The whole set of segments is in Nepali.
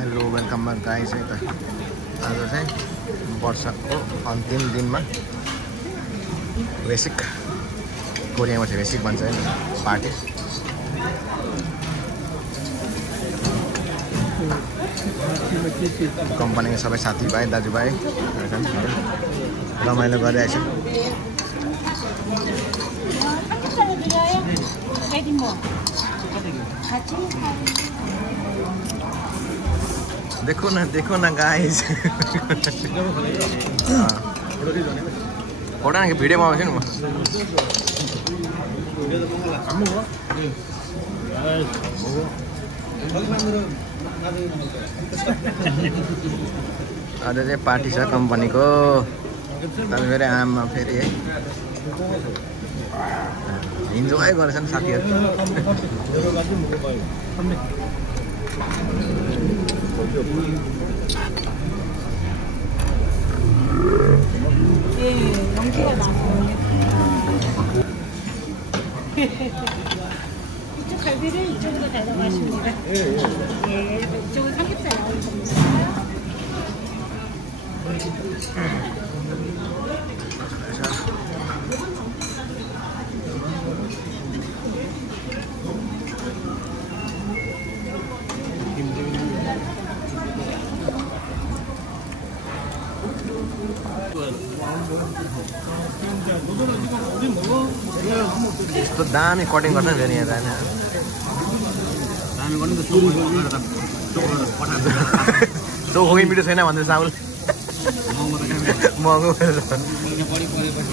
Hello welcome back guys. है त आज चाहिँ वर्षको अन्तिम दिनमा बेसिक कोरियामा चाहिँ बेसिक भन्छ हैन पार्टी। कम्पनीको सबै साथीभाइ दाजुभाइ रमाइलो गरिरहेछ। देखो ना गाइस। फोटो ना भिडियो में आउँछ नि म। आज चाहिँ पार्टी छ कम्पनीको। मेरो आमा फेरि है इन्जोय गरेछन् साथीहरु। 연기가 나서 이쪽 갈비를 이쪽으로 가져가십니다. 예, 이쪽은 삼겹살 나올 겁니다. यस्तो दामी कटिङ गर्छ नि फेरि यहाँ जाने दामी गर्नु त चोखो मिठो छैन भन्दै चाउल महँगो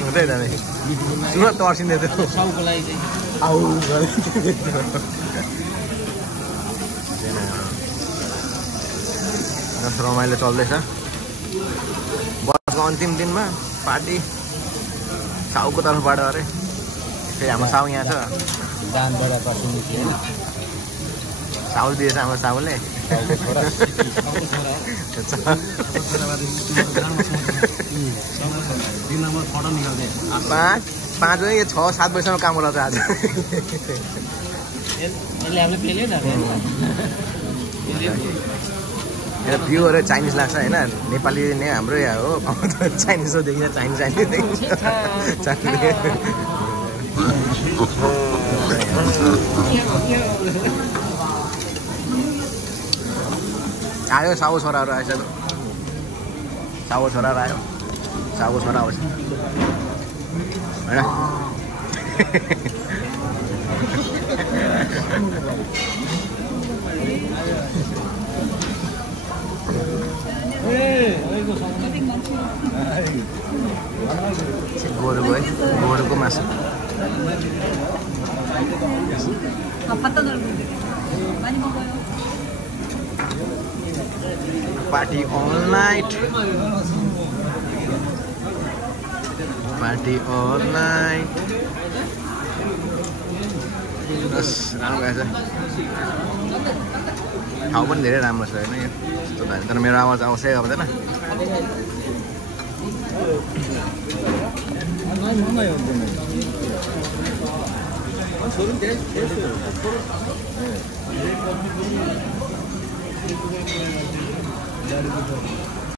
हुँदै जाने सुन तर्सिँदै थियो आउ रमाइलो चल्दैछ। वर्षको अन्तिम दिनमा पार्टी साउको तर्फबाट अरे फेरि हाम्रो साउ यहाँ छ। साउल दिएछ हाम्रो साउले। पाँच बजे 6-7 बजीसम्म काम गर्छ आज। भ्यूहरू चाइनिज लाग्छ होइन। नेपाली नै हाम्रो यहाँ हो चाइनिज हो देखिन्छ चाइनिज आयो साउ छोराहरू आएछ। साउ छोराहरू आयो। साउ छोरा आउँछ होइन। गोरुको है गोरुको मासु party all night. Party all night बस राम्रो भएछ। ठाउँ पनि धेरै राम्रो छ होइन यो। तर मेरो आवाज आउँछै आउँदैन।